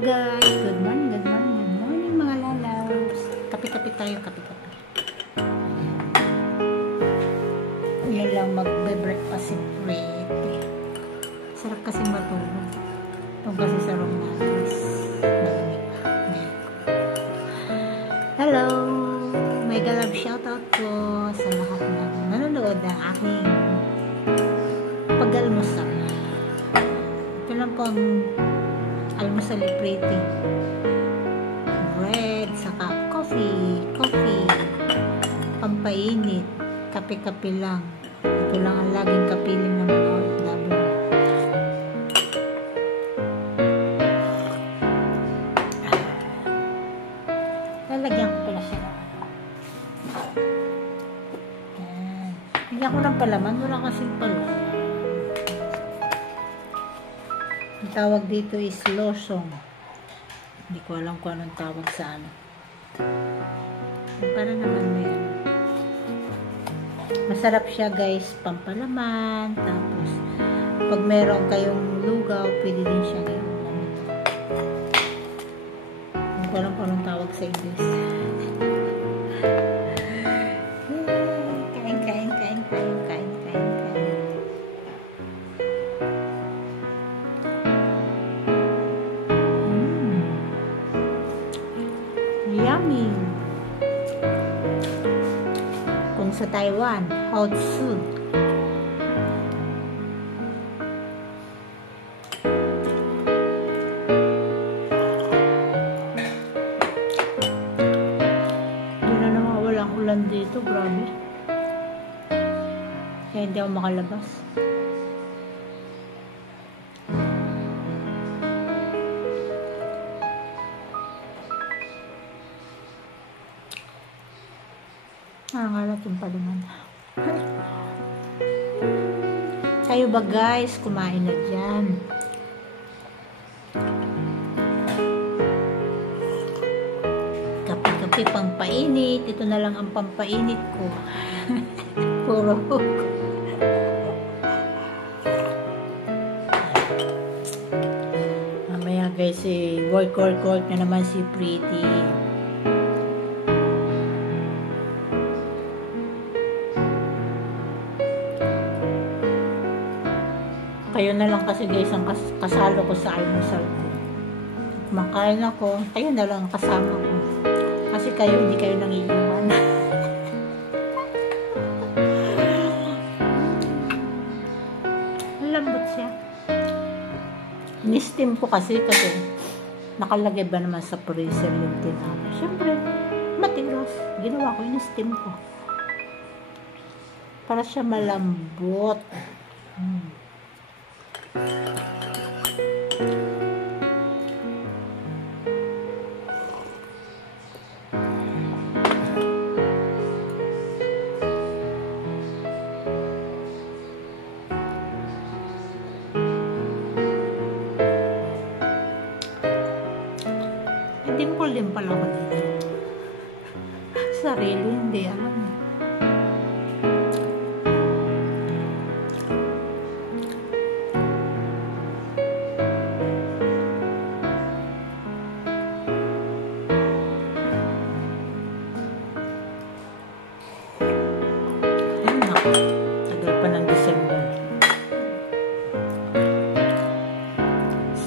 Guys, good morning, good morning, good morning mga lalabs. Kape-kape tayo, kape-kape. Yan lang magbe-breakfast si Pretty. Sarap kasi matulog. Itong kasi sa room natin is malamig. Hello! May galab shoutout po sa lahat ng nanonood ng aking pag-almusal. Ito lang po ang almusal ni Pretty. Bread, saka coffee, pampainit, kape-kape lang. Ito lang ang laging kapiling ng mga OFW. Lalagyan ko pala siya. Yan. Bigyan ko ng palaman, wala kasing palaman. Ang tawag dito is losong. Hindi ko alam kung anong tawag sa ano. Para naman may ano. Masarap siya guys, pampalaman. Tapos, pag meron kayong lugaw, pwede din siya ngayon. Hindi ko alam kung anong tawag sa English. Kain. Yummy! Kung sa Taiwan, hot soup. Hindi na naman walang ulan dito, grabe. Kaya hindi ako makalabas. Nangangalat yung palaman. Kayo ba guys, kumain na dyan? Kape-kape pampainit. Ito na lang ang pampainit ko. Puro. Mamaya guys, work na naman si Pretty. Kayo na lang kasi guys ang kasalo ko sa almusal ko. Kumakain ako, kayo na lang kasama ko. Kasi kayo, hindi kayo nangiiwan. Lambot siya. Ni-steam ko kasi nakalagay ba naman sa freezer yung tinapay. Siyempre, matigas. Ginawa ko, ni-steam ko. Para siya malambot. Dimple din pala ako dito. Sarili, hindi alam. Tagal pa ng December.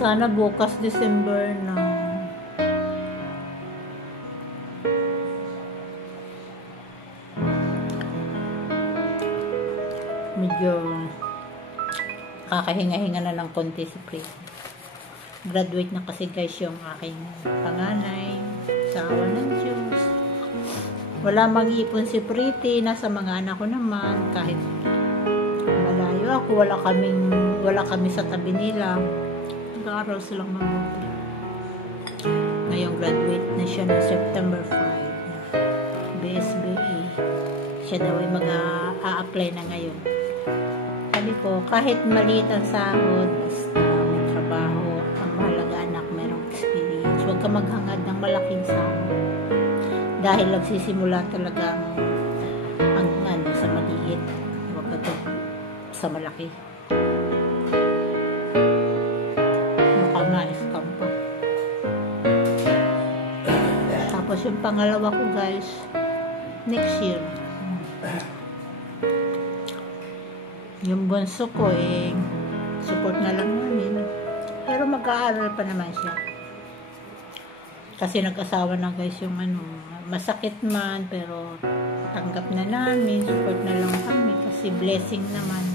Sana bukas December na. Medyo kakahinga-hinga na ng konti si Pretty. Graduate na kasi guys yung aking panganay. Sa awa ng Diyos. Wala mag-ipon si Pretty. Nasa mga anak ko naman. Kahit malayo ako, wala kami sa tabi nila. Nag-aaral silang mabuti. Ngayong graduate na siya ng September 5. BSBA. Siya daw ay mag-a-apply na ngayon. Sabi ko, kahit maliit ang sahod, basta may trabaho, ang mahalaga anak, merong experience. Huwag ka maghangad ng malaking sahod. Dahil nagsisimula talaga ang sa maliit. Huwag ka to sa malaki. Baka ma-scam pa. Tapos yung pangalawa ko guys, next year. Yung bunso ko support na lang namin. Pero mag-aaral pa naman siya. Kasi nag-asawa na guys yung masakit man, pero tanggap na namin, support na lang kami. Kasi blessing naman.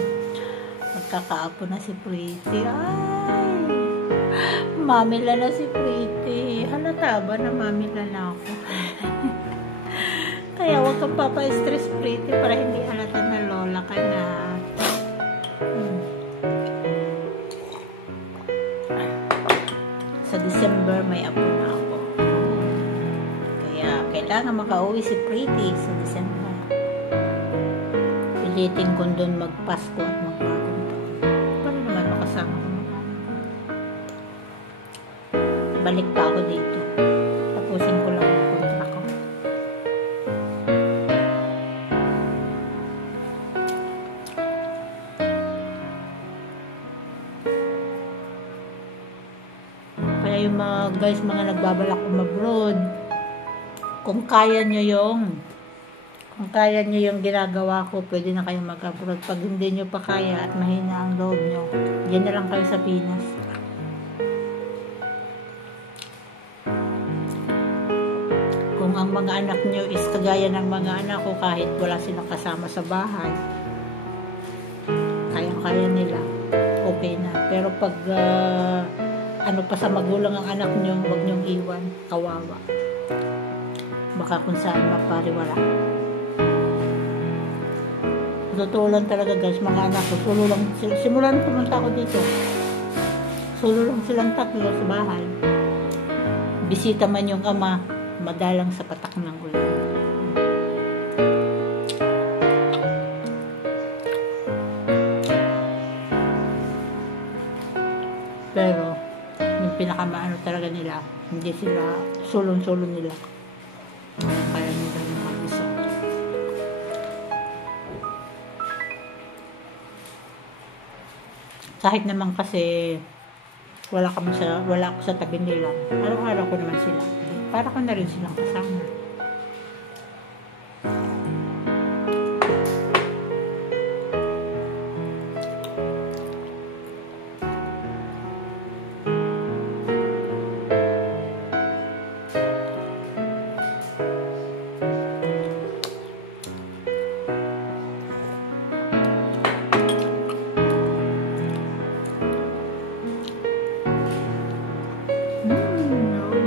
Magkakaapo na si Pretty. Ay! Mamila na si Pretty. Halata ba na mamila na ako? Kaya huwag kang papa-stress Pretty para hindi halata na lola ka na. Sa December may apo na ako. Kaya kailangan makauwi si Pretty sa December. Pilitin ko doon magpasko at magbagong taon. Para naman makasama ko mga anak ko. Balik pa ako dito. Tapusin ko lang yung kontra ko. Kaya yung mga guys, mga nagbabalak abroad, kung kaya nyo yung ginagawa ko, pwede na kayong mag-abroad. Pag hindi nyo pa kaya at mahina ang loob nyo, diyan na lang kayo sa Pinas. Kung ang mga anak nyo is kagaya ng mga anak ko, kahit wala silang kasama sa bahay, kaya nila, okay na. Pero pag pa sa magulang ang anak nyo, huwag nyong iwan, kawawa. Baka kung saan mapariwala. Totoo lang talaga guys, mga anak ko, solo lang, simulan pumunta ako dito. Solo lang silang tatlo sa bahay. Bisita man yung ama, madalang sa patak ng ulan. Pero, yung pinakamaano talaga nila, hindi sila, sulong-sulong nila. Kaya nila yung mag-isa. Kahit naman kasi wala ako sa tabi nila, araw-araw ko naman sila. Para ko na rin silang kasama.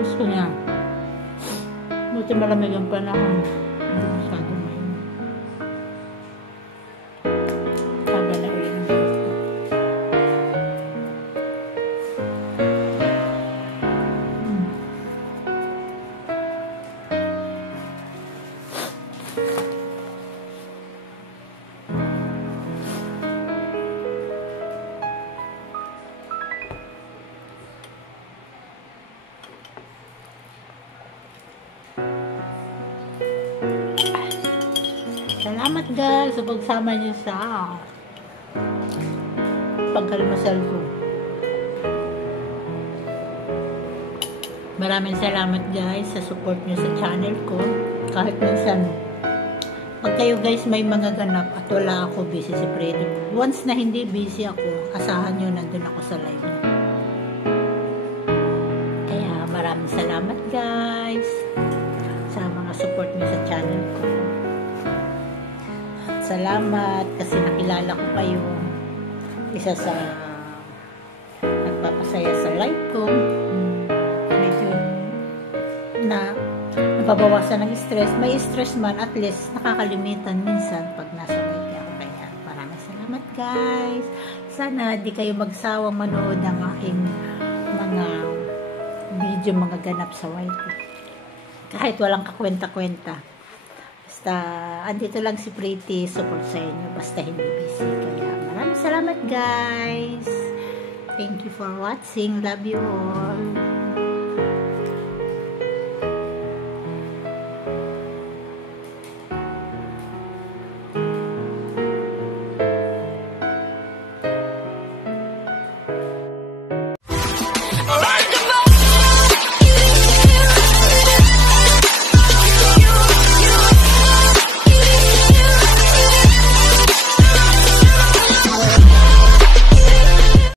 Gusto niya. Buti malamig ang panahon. Hindi masyado mainit. Taga na ulit ng buhok ko. Salamat guys sa pagsama niyo sa pagkalmasal ko. Maraming salamat guys sa support niyo sa channel ko. Kahit minsan, pag kayo guys may mga ganap at wala ako, busy si Freddy. Once na hindi busy ako, asahan niyo nandun ako sa live niyo. Kaya maraming salamat guys sa mga support niyo sa channel ko. Salamat kasi nakilala ko kayo. Isa sa nagpapasaya sa life ko. Medyo nababawasan ng stress. May stress man, at least nakakalimitan minsan pag nasa life ako. Kaya maraming salamat guys. Sana di kayo magsawang manood ng aking mga video, mga ganap sa YT. Kahit walang kakwenta-kwenta. Basta, andito lang si Pretty, support sa inyo, basta hindi busy. Kaya maraming salamat guys. Thank you for watching. Love you all.